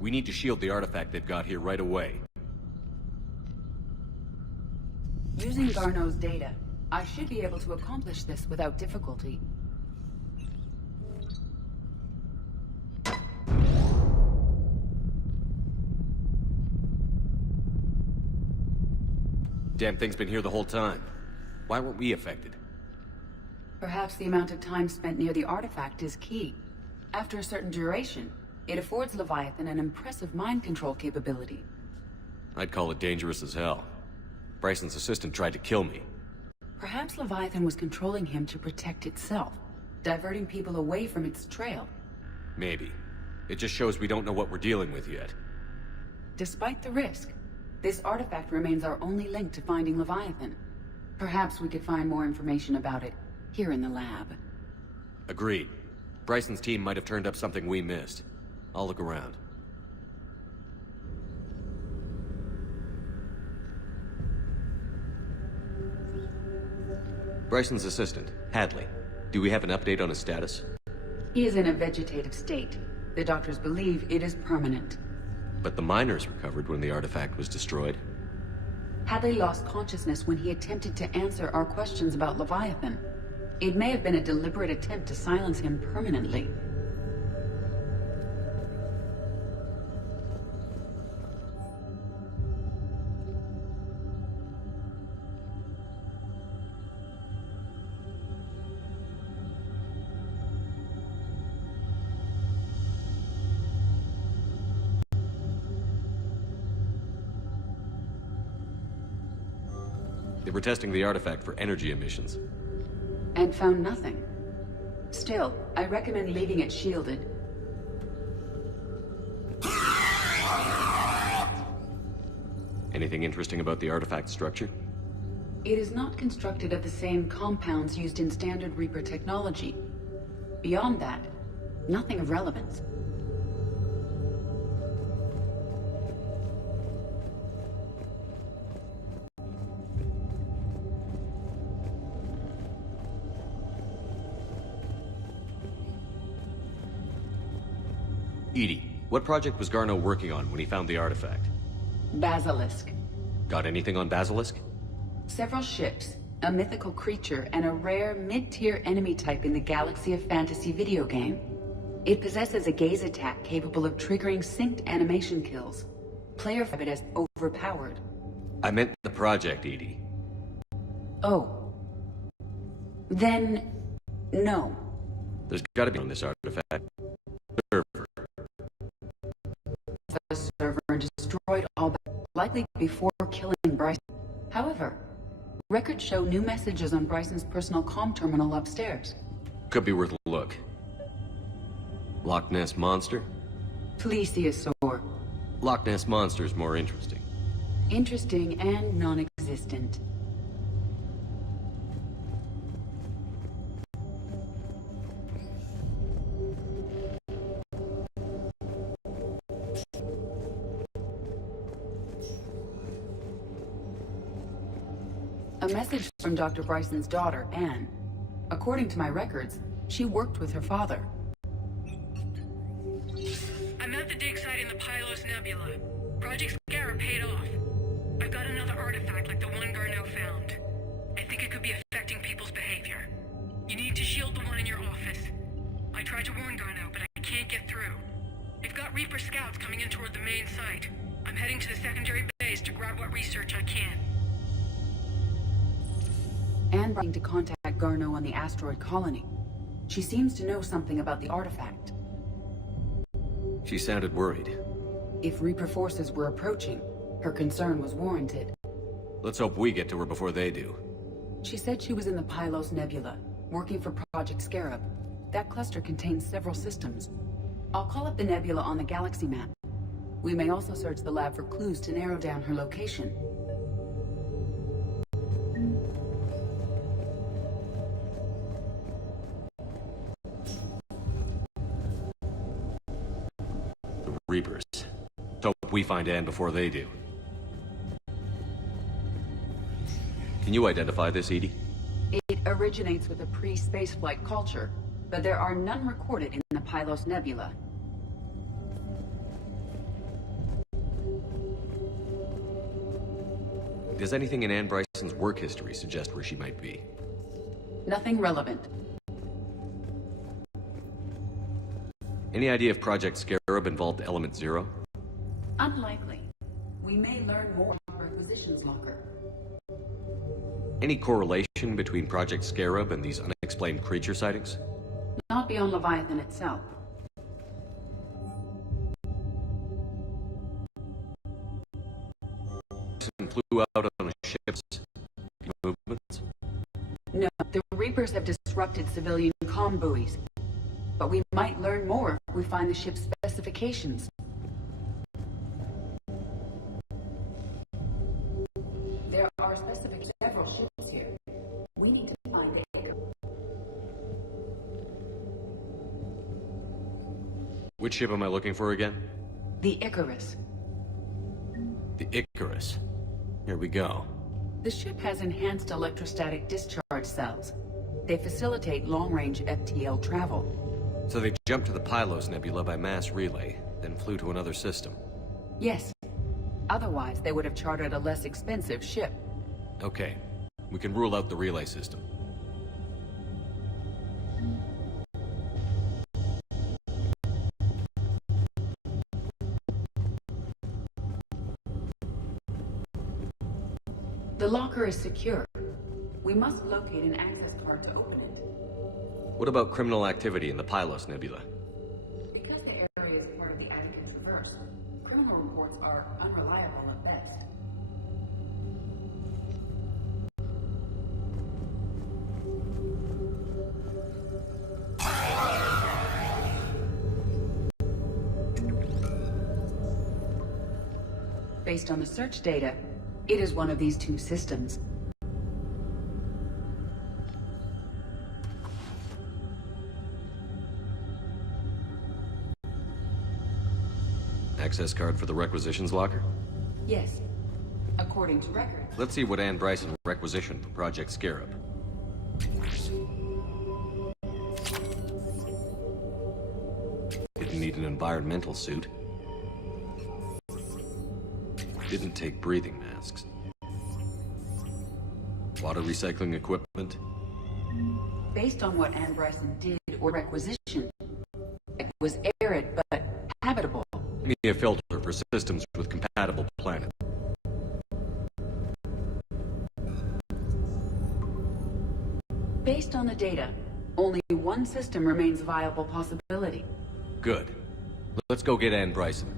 We need to shield the artifact they've got here right away. Using Garneau's data, I should be able to accomplish this without difficulty. Damn thing's been here the whole time. Why weren't we affected? Perhaps the amount of time spent near the artifact is key. After a certain duration, it affords Leviathan an impressive mind control capability. I'd call it dangerous as hell. Bryson's assistant tried to kill me. Perhaps Leviathan was controlling him to protect itself, diverting people away from its trail. Maybe. It just shows we don't know what we're dealing with yet. Despite the risk, this artifact remains our only link to finding Leviathan. Perhaps we could find more information about it here in the lab. Agreed. Bryson's team might have turned up something we missed. I'll look around. Bryson's assistant, Hadley. Do we have an update on his status? He is in a vegetative state. The doctors believe it is permanent. But the miners recovered when the artifact was destroyed. Hadley lost consciousness when he attempted to answer our questions about Leviathan. It may have been a deliberate attempt to silence him permanently. They were testing the artifact for energy emissions. And found nothing. Still, I recommend leaving it shielded. Anything interesting about the artifact structure? It is not constructed of the same compounds used in standard Reaper technology. Beyond that, nothing of relevance. Edie, what project was Garneau working on when he found the artifact? Basilisk. Got anything on Basilisk? Several ships, a mythical creature, and a rare mid-tier enemy type in the Galaxy of Fantasy video game. It possesses a gaze attack capable of triggering synced animation kills. Player find it as overpowered. I meant the project, Edie. Oh. Then, no. There's gotta be on this artifact. Server. The server and destroyed all likely before killing Bryson. However, records show new messages on Bryson's personal comm terminal upstairs. Could be worth a look. Loch Ness Monster? Plesiosaur. Loch Ness Monster is more interesting. Interesting and non-existent. A message from Dr. Bryson's daughter, Anne. According to my records, she worked with her father. I'm at the dig site in the Pylos Nebula. Project Scarab paid off. I've got another artifact like the one Garneau found. I think it could be affecting people's behavior. You need to shield the one in your office. I tried to warn Garneau, but I can't get through. They've got Reaper scouts coming in toward the main site. I'm heading to the secondary base to grab what research I can. And trying to contact Garneau on the asteroid colony. She seems to know something about the artifact. She sounded worried. If Reaper forces were approaching, her concern was warranted. Let's hope we get to her before they do. She said she was in the Pylos Nebula, working for Project Scarab. That cluster contains several systems. I'll call up the nebula on the galaxy map. We may also search the lab for clues to narrow down her location. The Reapers. Hope we find Anne before they do. Can you identify this, Edie? It originates with a pre-spaceflight culture, but there are none recorded in the Pylos Nebula. Does anything in Anne Bryson's work history suggest where she might be? Nothing relevant. Any idea if Project Scarab involved Element Zero? Unlikely. We may learn more from Requisitions Locker. Any correlation between Project Scarab and these unexplained creature sightings? Not beyond Leviathan itself. Flew out on a ship's movements? No, the Reapers have disrupted civilian comm buoys. But we might learn more if we find the ship's specifications. There are specific several ships here. We need to find it. Which ship am I looking for again? The Icarus. The Icarus. Here we go. The ship has enhanced electrostatic discharge cells. They facilitate long-range FTL travel. So they jumped to the Pylos Nebula by mass relay, then flew to another system. Yes. Otherwise, they would have chartered a less expensive ship. Okay. We can rule out the relay system. The locker is secure. We must locate an access card to open it. What about criminal activity in the Pylos Nebula? Because the area is part of the Attica Traverse, criminal reports are unreliable at best. Based on the search data, it is one of these two systems. Access card for the Requisitions Locker? Yes, according to record. Let's see what Anne Bryson requisitioned for Project Scarab. Didn't need an environmental suit. Didn't take breathing masks. Water recycling equipment. Based on what Anne Bryson did or requisitioned, it was arid but habitable. Need a filter for systems with compatible planet. Based on the data, only one system remains a viable possibility. Good. Let's go get Anne Bryson.